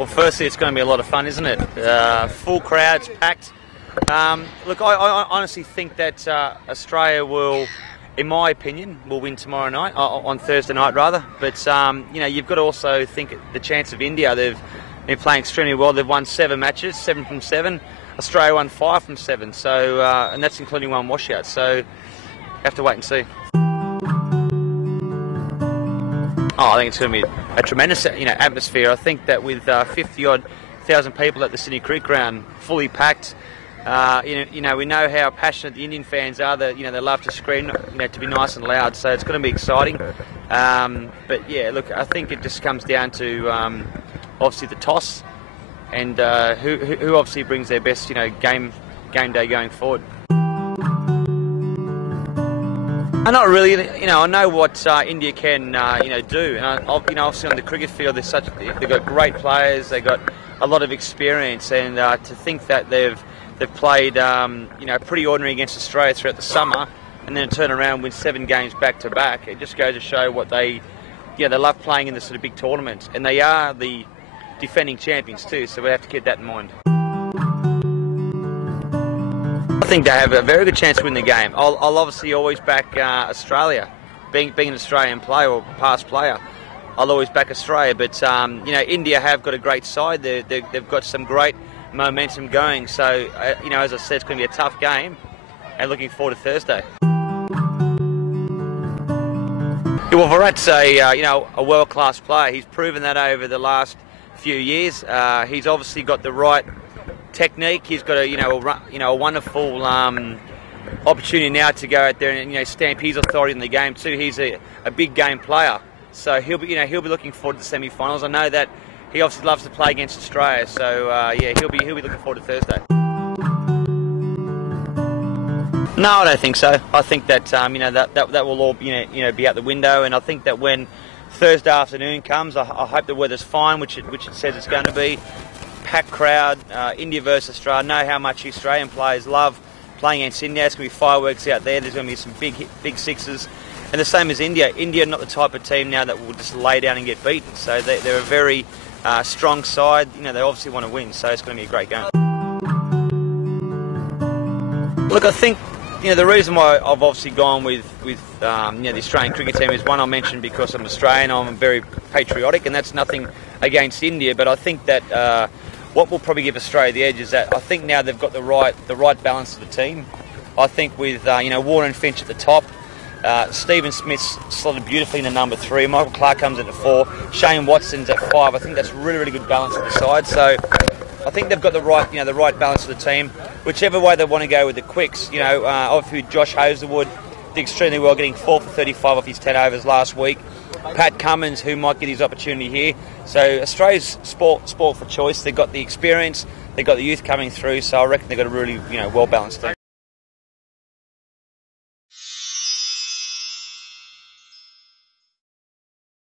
Well, firstly, it's going to be a lot of fun, isn't it? Full crowds, packed. Look, I honestly think that Australia will, in my opinion, will win tomorrow night, on Thursday night rather. But you've got to also think the chance of India. They've been playing extremely well. They've won 7 matches, 7 from 7. Australia won 5 from 7. So, and that's including 1 washout. So, you have to wait and see. I think it's going to be a tremendous, atmosphere. I think that with 50-odd thousand people at the Sydney Cricket Ground, fully packed, we know how passionate the Indian fans are. That they love to scream, to be nice and loud. So it's going to be exciting. But yeah, look, I think it just comes down to obviously the toss and who obviously brings their best, game day going forward. I'm not really, I know what India can, do, and obviously on the cricket field, they've got great players, they've got a lot of experience, and to think that they've played, pretty ordinary against Australia throughout the summer, and then turn around and win 7 games back to back, it just goes to show what they love playing in the sort of big tournaments, and they are the defending champions too, so we have to keep that in mind. I think they have a very good chance to win the game. I'll obviously always back Australia, being an Australian player or past player. I'll always back Australia, but India have got a great side. They've got some great momentum going. So as I said, it's going to be a tough game, and looking forward to Thursday. Yeah, well, Virat's a world-class player. He's proven that over the last few years. He's obviously got the right technique. He's got a wonderful opportunity now to go out there and stamp his authority in the game too. He's a big game player, so he'll be looking forward to the semi-finals. I know that he obviously loves to play against Australia, so he'll be looking forward to Thursday. No, I don't think so. I think that that will all be out the window, and I think that when Thursday afternoon comes, I hope the weather's fine, which it says it's going to be. Packed crowd, India versus Australia. I know how much the Australian players love playing against India. There's going to be fireworks out there. There's going to be some big sixes. And the same as India. India are not the type of team now that will just lay down and get beaten. So they're a very strong side. They obviously want to win. So it's going to be a great game. Look, I think the reason why I've obviously gone with the Australian cricket team is, one, I mentioned because I'm Australian. I'm very patriotic, and that's nothing against India. But I think that what will probably give Australia the edge is that I think now they've got the right balance of the team. I think with Warner and Finch at the top, Stephen Smith's slotted beautifully in the number 3. Michael Clark comes in at 4. Shane Watson's at 5. I think that's really good balance of the side. So I think they've got the right balance of the team. Whichever way they want to go with the quicks, obviously Josh Hazlewood did extremely well, getting 4 for 35 off his 10 overs last week. Pat Cummins, who might get his opportunity here. So Australia's sport for choice. They've got the experience, they've got the youth coming through. So I reckon they've got a really well balanced team.